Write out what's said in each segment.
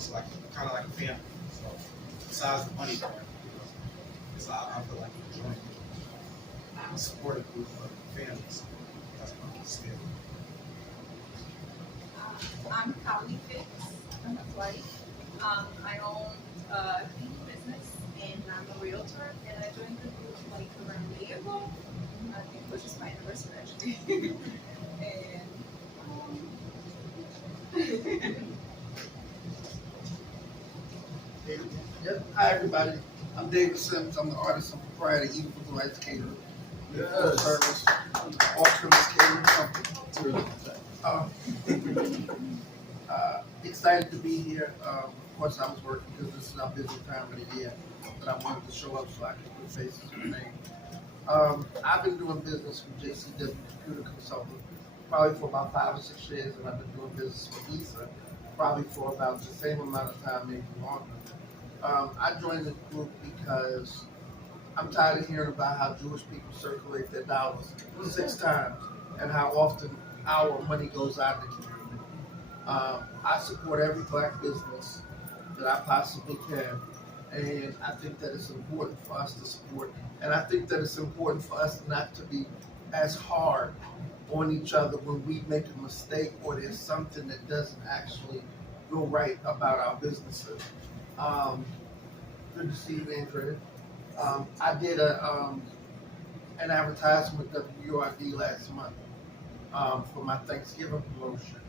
it's like kind of like a family. So besides the money part, I feel like we're joining a supportive group of families. That's what I'm saying. I'm Kahaun. I'm a wife. I own a cleaning business and I'm a realtor. And I joined the group like around a year ago. I think it was just my anniversary actually. Yep. Hi everybody. I'm David Sims. I'm the artist and proprietor of ibBIG Lights Catering. Yes. Service, off-premise catering company. Excited to be here. Of course, I was working because this is our busy time of the year, but I wanted to show up so I could put faces to the name. I've been doing business with JCW Computer Consulting probably for about 5 or 6 years, and I've been doing business with Lisa probably for about the same amount of time, maybe longer. I joined the group because I'm tired of hearing about how Jewish people circulate their dollars 6 times and how often our money goes out of the community. I support every black business that I possibly can, and I think that it's important for us to support, and I think that it's important for us not to be as hard on each other when we make a mistake or there's something that doesn't actually go right about our businesses. Good to see you, Andrea. I did an advertisement with WURD last month for my Thanksgiving promotion.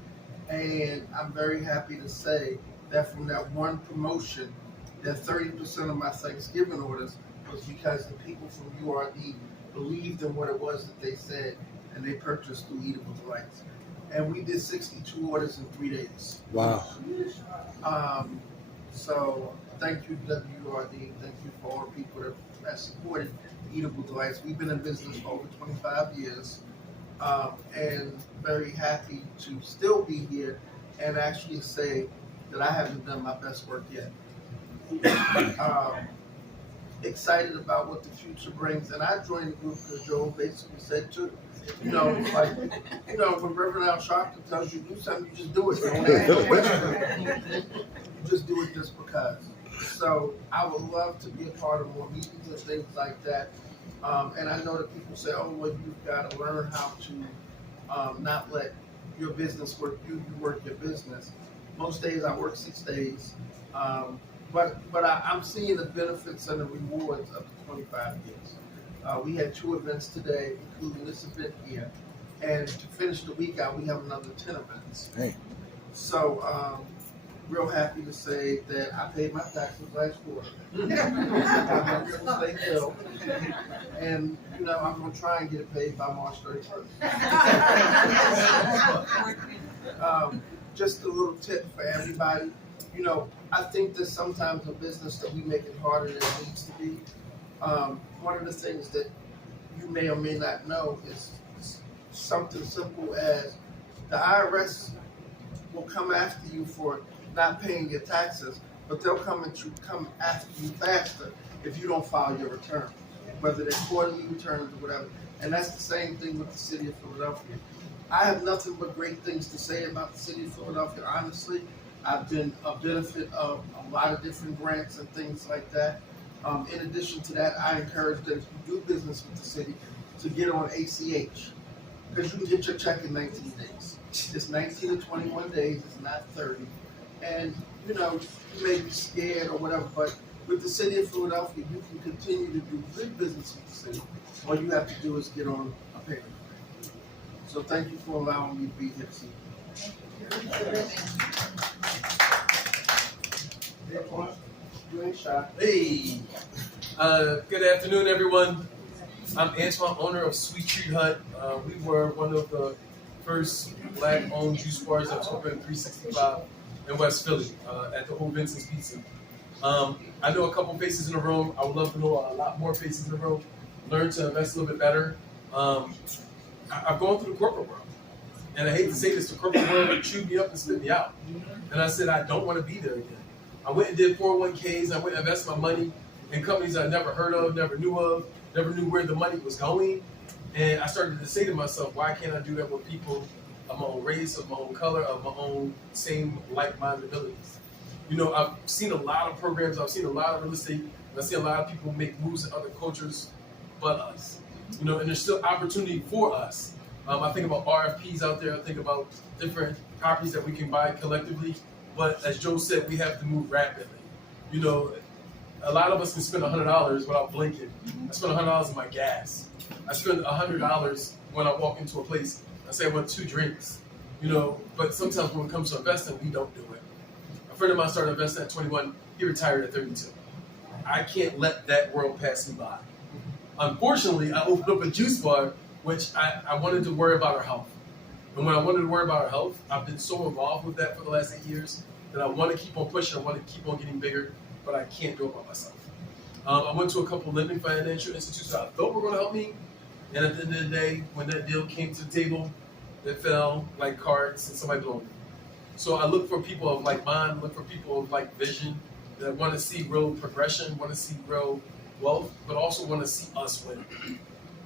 And I'm very happy to say that from that one promotion, that 30% of my Thanksgiving orders was because the people from URD believed in what it was that they said, and they purchased through Eatable Delights. And we did 62 orders in 3 days. Wow. So thank you, WURD. Thank you for all the people that have supported Eatable Delights. We've been in business for over 25 years. And very happy to still be here and actually say that I haven't done my best work yet. Excited about what the future brings, and I joined the group because Joel basically said to, when Reverend Al Sharpton tells you to do something, you just do it. You don't ask no questions. You just do it just because. So I would love to be a part of more meetings and things like that. And I know that people say, oh, well, you've got to learn how to not let your business work you, you work your business. Most days I work 6 days, but I'm seeing the benefits and the rewards of the 25 years. We had 2 events today, including this event here, and to finish the week out, we have another 10 events. Hey. So, real happy to say that I paid my taxes last quarter. I'm real estate bill. And, I'm going to try and get it paid by March 31st. Just a little tip for everybody. I think that sometimes in business that we make it harder than it needs to be. One of the things that you may or may not know is something simple as the IRS will come after you for not paying your taxes, but they'll come after you faster if you don't file your returns, whether they're quarterly returns or whatever. And that's the same thing with the city of Philadelphia. I have nothing but great things to say about the city of Philadelphia, honestly. I've been a benefit of a lot of different grants and things like that. In addition to that, I encourage that if you do business with the city, to get on ACH, because you can get your check in 19 days. It's 19 to 21 days, it's not 30. And, you may be scared or whatever, but with the city of Philadelphia, you can continue to do good business with the city. All you have to do is get on a payment plan. So thank you for allowing me to be here this evening. You ain't shy. Hey, good afternoon, everyone. I'm Antwain, owner of Sweet Treat Hut. We were one of the first black-owned juice bars that was open 365 in West Philly at the old Vincent's Pizza. I know a couple faces in the room. I would love to know a lot more faces in the room. Learn to invest a little bit better. I've gone through the corporate world. And I hate to say this, the corporate world chewed me up and spit me out. And I said, I don't want to be there again. I went and did 401ks. I went and invested my money in companies I never heard of, never knew where the money was going. And I started to say to myself, why can't I do that with people of my own race, of my own color, of my own same like-minded abilities? You know, I've seen a lot of programs, I've seen a lot of real estate, I've seen a lot of people make moves in other cultures but us. You know, and there's still opportunity for us. I think about RFPs out there, I think about different properties that we can buy collectively, but as Joe said, we have to move rapidly. You know, a lot of us can spend $100 without blinking. I spend $100 on my gas. I spend $100 when I walk into a place. I say I want 2 drinks. You know, but sometimes when it comes to investing, we don't do it. A friend of mine started investing at 21. He retired at 32. I can't let that world pass me by. Unfortunately, I opened up a juice bar, which I wanted to worry about our health. And when I wanted to worry about our health, I've been so involved with that for the last 8 years that I want to keep on pushing. I want to keep on getting bigger, but I can't do it by myself. I went to a couple of living financial institutions that I thought were going to help me. And at the end of the day, when that deal came to the table, it fell like cards and somebody blew me. So I look for people of like mind, look for people of like vision that want to see real progression, want to see real wealth, but also want to see us win.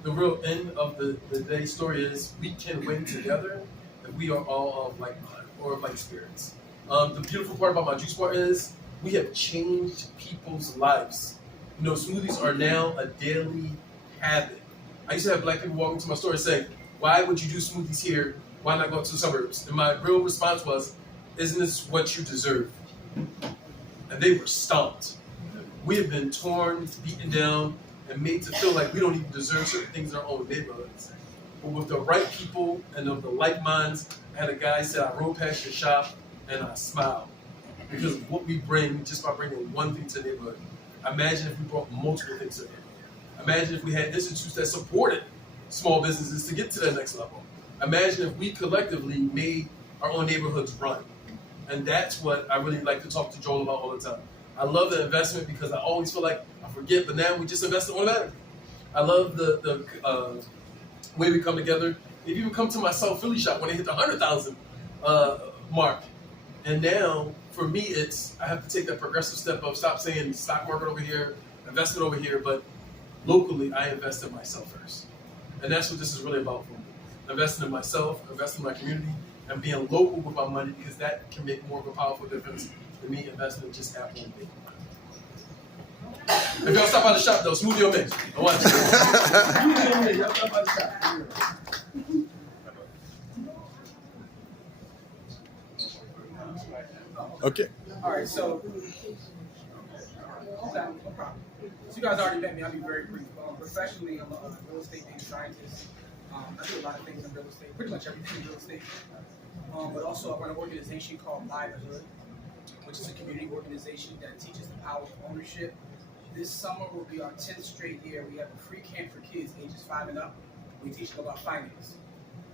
The real end of the day story is we can win together if we are all of like mind or of like spirits. The beautiful part about my juice bar is we have changed people's lives. You know, smoothies are now a daily habit. I used to have black people walk into my store and say, "Why would you do smoothies here? Why not go to the suburbs?" And my real response was, "Isn't this what you deserve?" And they were stumped. We have been torn, beaten down, and made to feel like we don't even deserve certain things in our own neighborhoods. But with the right people and of the like minds, I had a guy say, "I rode past your shop and I smiled." Because of what we bring just by bringing one thing to the neighborhood. Imagine if we brought multiple things to the neighborhood. Imagine if we had institutes that supported small businesses to get to that next level. Imagine if we collectively made our own neighborhoods run. And that's what I really like to talk to Joel about all the time. I love the investment because I always feel like I forget, but now we just invest automatically. I love the way we come together. They've even come to my South Philly shop when they hit the 100,000 mark. And now, for me, it's I have to take that progressive step of stop saying stock market over here, investment over here, but locally, I invest in myself first. And that's what this is really about for me. Investing in myself, investing in my community, and being local with my money because that can make more of a powerful difference than me investing in just Apple and Big. If y'all stop by the shop, though, smoothie or mix. I want to smoothie or mix. Y'all stop by the shop. Okay. All right, so no problem. So you guys already met me. I'll be very brief. Professionally, I'm a real estate data scientist. I do a lot of things in real estate, pretty much everything in real estate. But also, I run an organization called ibBIG, which is a community organization that teaches the power of ownership. This summer will be our 10th straight year. We have a free camp for kids ages 5 and up. We teach them about finance.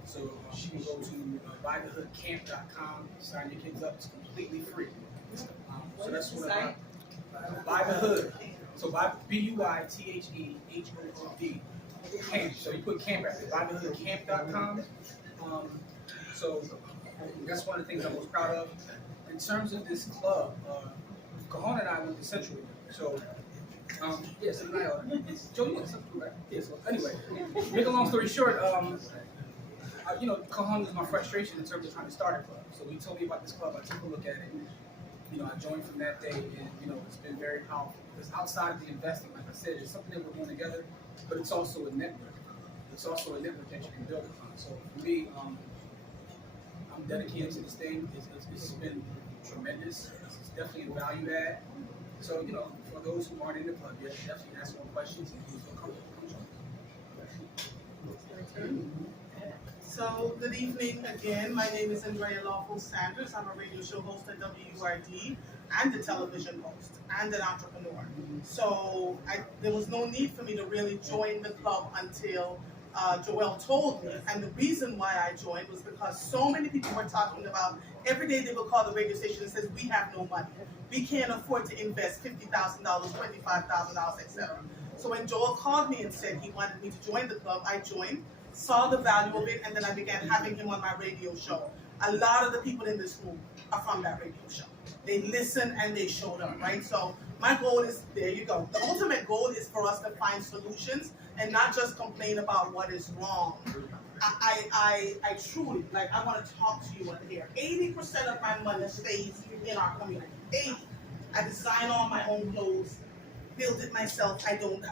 So you can go to buythehoodcamp.com, sign your kids up. It's completely free. So that's what I'm Buy the Hood. So buy BUITHEHOOD camp. So you put camp at it. Buythehoodcamp.com. So that's one of the things I'm most proud of. In terms of this club, Kahaun and I went to Central. So yeah, so Joe, you went to Central, right? Yeah. So anyway, make a long story short, you know, Kahaun was my frustration in terms of trying to start a club. So he told me about this club. I took a look at it. You know, I joined from that day, and you know, it's been very powerful. Because outside of the investing, like I said, it's something that we're doing together, but it's also a network. It's also a network that you can build upon. So for me, I'm dedicated to this thing. It's been tremendous. It's definitely a value add. So you know, for those who aren't in the club yet, definitely ask more questions and feel comfortable. So, good evening again. My name is Andrea Lawful Sanders. I'm a radio show host at WURD and a television host and an entrepreneur. So, there was no need for me to really join the club until Joel told me. And the reason why I joined was because so many people were talking about every day they would call the radio station and says, we have no money. We can't afford to invest $50,000, $25,000, etc. So when Joel called me and said he wanted me to join the club, I joined. Saw the value of it, and then I began having him on my radio show. A lot of the people in this room are from that radio show. They listened and they showed up, right? So my goal is, there you go. The ultimate goal is for us to find solutions and not just complain about what is wrong. I truly, like, I want to talk to you on here. 80% of my money stays in our community. 80. I design all my own clothes, build it myself. I don't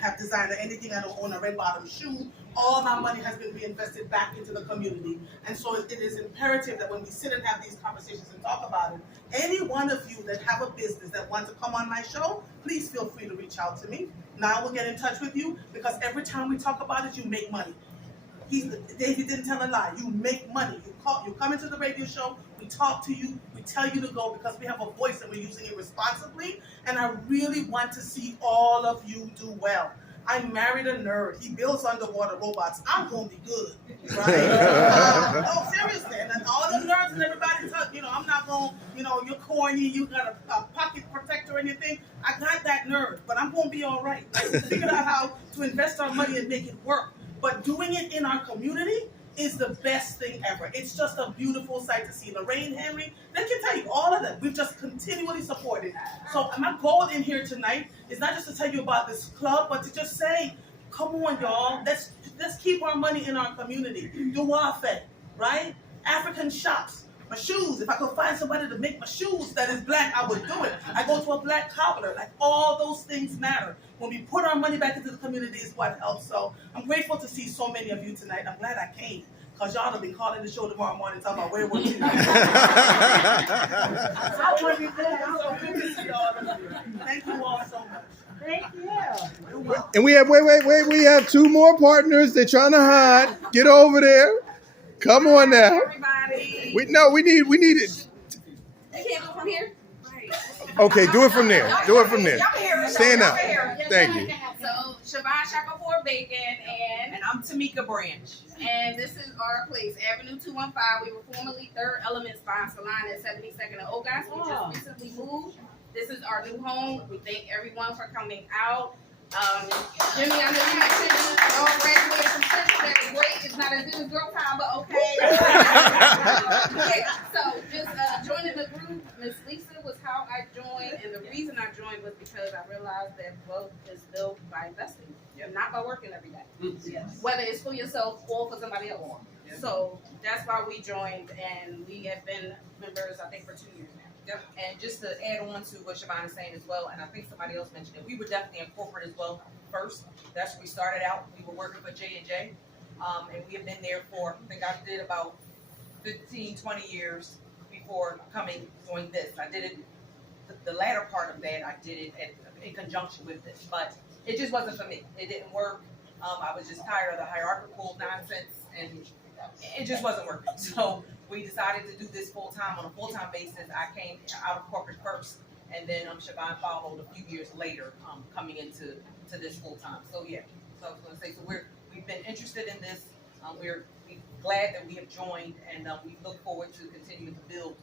have design or anything. I don't own a red bottom shoe. All my money has been reinvested back into the community. And so it is imperative that when we sit and have these conversations and talk about it, any one of you that have a business that wants to come on my show, please feel free to reach out to me. Now we'll get in touch with you, because every time we talk about it, you make money. David didn't tell a lie. You make money. You come into the radio show, we talk to you, we tell you to go, because we have a voice and we're using it responsibly. And I really want to see all of you do well. I married a nerd. He builds underwater robots. I'm gonna be good, right? No, seriously. And all the nerds and everybody, I'm not gonna, you're corny. You got a pocket protector or anything. I got that nerd, but I'm gonna be all right. Like, we figured out how to invest our money and make it work. But doing it in our community is the best thing ever. It's just a beautiful sight to see. Lorraine, Henry, they can tell you all of them. We've just continually supported. So my goal in here tonight is not just to tell you about this club, but to just say, come on, y'all, let's keep our money in our community. Duafe, right? African shops. My shoes, if I could find somebody to make my shoes that is black, I would do it. I go to a black cobbler. Like, all those things matter. When we put our money back into the community is what helps. So I'm grateful to see so many of you tonight. I'm glad I came, because y'all will be calling the show tomorrow morning talking about where we're going. So good to see all of you. Thank you all so much. Thank you. And we have, wait, we have two more partners. They're trying to hide. Get over there. Come on now. Everybody. We need it. You can't go from here? Right. Okay, do it from there. Do it from there. Y'all can hear it. Stand Y'all up. can hear it. Thank you. So, Chyvonne Shackelford Bacon, and I'm Tomeka Branch. And this is our place, Avenue 215. We were formerly Third Element Spa Salon at 72nd and Ogas. We just recently moved. This is our new home. We thank everyone for coming out. Jimmy, I know you had children all graduated from Central. That's great. It's not as good as girl time, but okay. So just joining the group, Miss Lisa was how I joined, and the reason I joined was because I realized that wealth is built by investing, not by working every day. Yes. Whether it's for yourself or for somebody else. Yes. So that's why we joined, and we have been members, I think, for 2 years now. Yep. And just to add on to what Chyvonne is saying as well, and I think somebody else mentioned it, we were definitely in corporate as well first. That's where we started out. We were working for J&J, and we have been there for, I think I did about 15, 20 years before doing this. I did it, the latter part of that, I did it in conjunction with this, but it just wasn't for me. It didn't work. I was just tired of the hierarchical nonsense, and it just wasn't working. So we decided to do this full-time on a full-time basis. I came out of corporate first, and then Chyvonne followed a few years later, coming into this full-time. So yeah, so I was going to say, so we've been interested in this. We're glad that we have joined, and we look forward to continuing to build,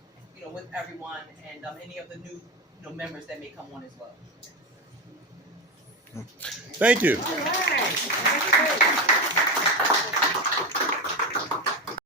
with everyone and any of the new, members that may come on as well. Thank you. All right.